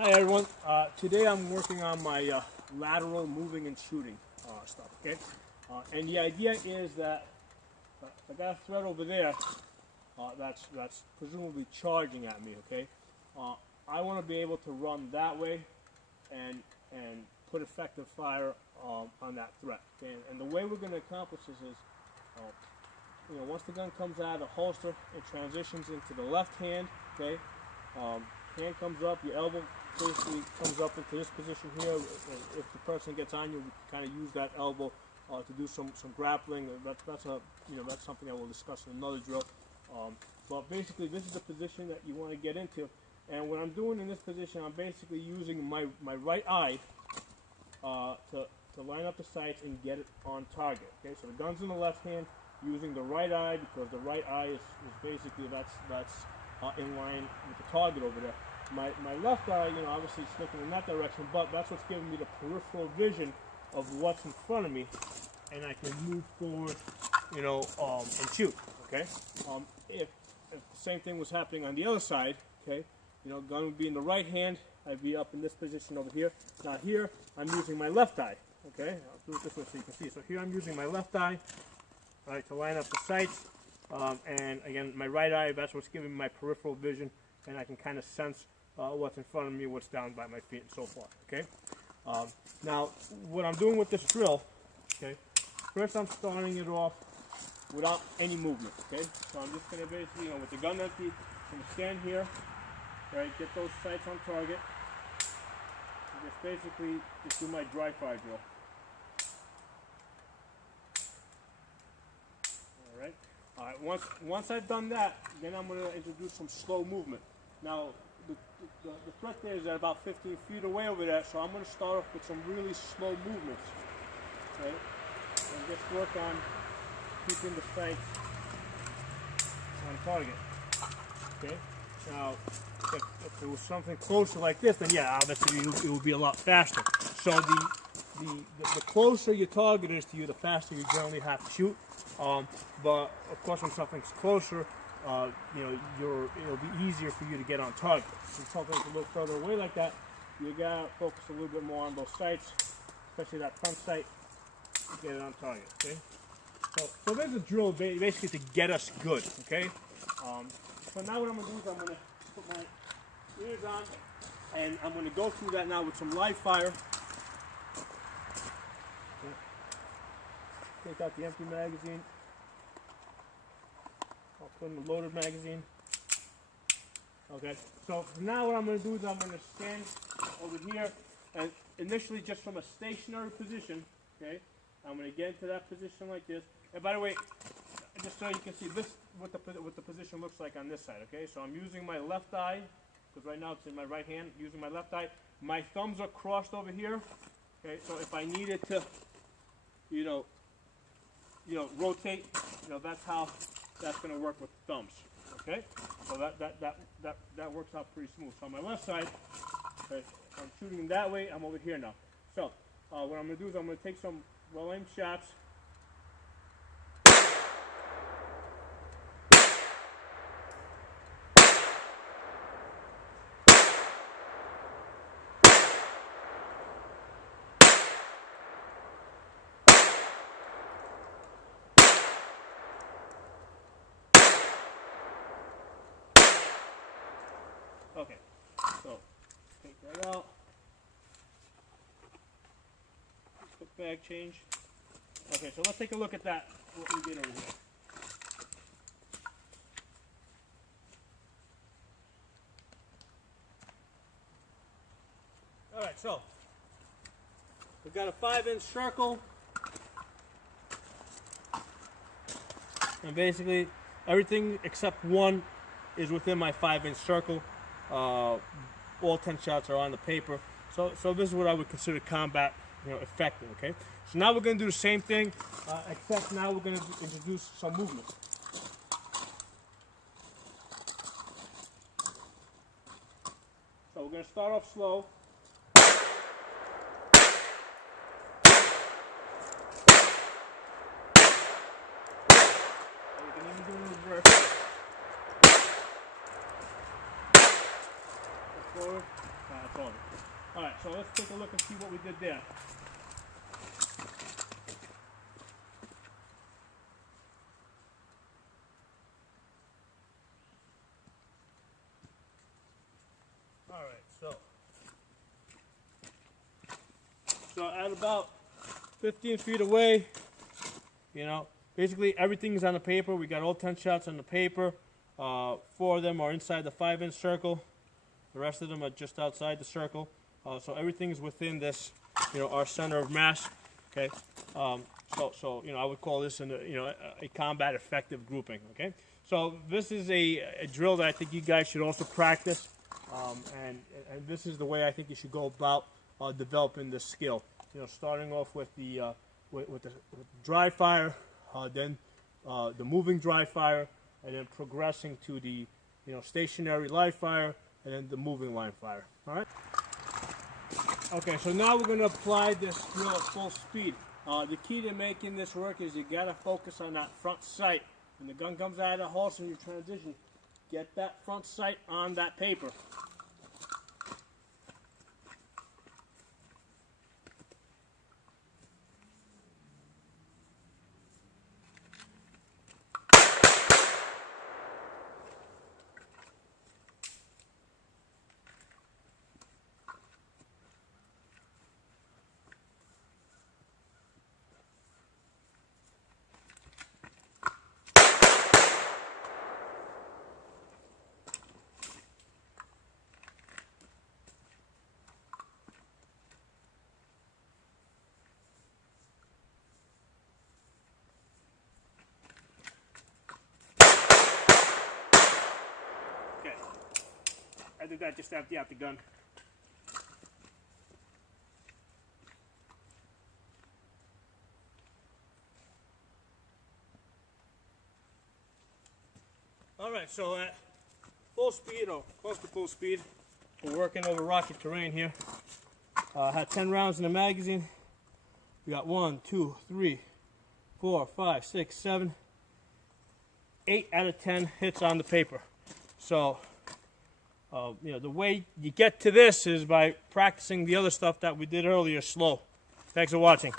Hi everyone. Today I'm working on my lateral moving and shooting stuff. Okay, and the idea is that I got a thread over there that's presumably charging at me. Okay, I want to be able to run that way and put effective fire on that thread. Okay? And the way we're going to accomplish this is, once the gun comes out of the holster, it transitions into the left hand. Okay, hand comes up, your elbow basically comes up into this position here. If the person gets on you, we kind of use that elbow to do some grappling. That's something I will discuss in another drill. But basically, this is the position that you want to get into. And what I'm doing in this position, I'm basically using my right eye to line up the sights and get it on target. Okay, so the gun's in the left hand, using the right eye because the right eye is basically that's in line with the target over there. My left eye, obviously is looking in that direction, but that's what's giving me the peripheral vision of what's in front of me, and I can move forward, and shoot. Okay. If the same thing was happening on the other side, okay, gun would be in the right hand, I'd be up in this position over here. Now here, I'm using my left eye. Okay, I'll do it this way so you can see. So here I'm using my left eye, right, to line up the sights, and again, my right eye, that's what's giving me my peripheral vision, and I can kind of sense what's in front of me, what's down by my feet, and so forth. Okay. Now, what I'm doing with this drill, okay, first I'm starting it off without any movement. Okay, so I'm just going to basically, with the gun empty, I'm going to stand here, right, get those sights on target, and just basically just do my dry fire drill. All right. Once I've done that, then I'm going to introduce some slow movement. Now, the threat there is at about 15 feet away over there, so I'm going to start off with some really slow movements. Okay, and just work on keeping the sights on target. Okay. Now, if it was something closer like this, then yeah, obviously it would be a lot faster. So the closer your target is to you, the faster you generally have to shoot. But of course, when something's closer, it'll be easier for you to get on target. When something's a little further away like that, you gotta focus a little bit more on those sights, especially that front sight, to get it on target. Okay. So there's a drill basically to get us good. Okay. So now what I'm gonna do is I'm gonna put my ears on, and I'm gonna go through that now with some live fire. Take out the empty magazine. I'll put in the loaded magazine. Okay, so now what I'm going to do is I'm going to stand over here, and initially just from a stationary position, okay, I'm going to get into that position like this. And by the way, just so you can see this, what the position looks like on this side, okay? So I'm using my left eye, because right now it's in my right hand, using my left eye. My thumbs are crossed over here, okay? So if I needed to, rotate, that's how that's going to work with the thumbs. Okay, so that works out pretty smooth. So on my left side, okay, I'm shooting that way. I'm over here now. So what I'm going to do is I'm going to take some well-aimed shots. Okay, so take that out. Quick bag change. Okay, so let's take a look at that, what we did over here. Alright, so we've got a 5-inch circle. And basically everything except one is within my 5-inch circle. All 10 shots are on the paper, so this is what I would consider combat, effective. Okay, so now we're going to do the same thing, except now we're going to introduce some movement. So we're going to start off slow. And we can even do it in reverse. Forward. I told you. All right, so let's take a look and see what we did there. All right, so at about 15 feet away, you know, basically everything's on the paper. We got all 10 shots on the paper. 4 of them are inside the 5-inch circle. The rest of them are just outside the circle. So everything's within this, you know, our center of mass. Okay. So you know, I would call this a combat effective grouping. Okay. So this is a drill that I think you guys should also practice, and this is the way I think you should go about developing this skill. You know, starting off with the with the dry fire, then the moving dry fire, and then progressing to the stationary live fire, and then the moving line fire. All right. Okay, so now we're going to apply this drill at full speed. The key to making this work is you got to focus on that front sight. When the gun comes out of the holster in your transition, get that front sight on that paper. Okay, I did that just empty out the gun. Alright, so at full speed, or close to full speed, we're working over rocky terrain here. Had 10 rounds in the magazine. We got 1, 2, 3, 4, 5, 6, 7, 8 out of 10 hits on the paper. So, the way you get to this is by practicing the other stuff that we did earlier slow. Thanks for watching.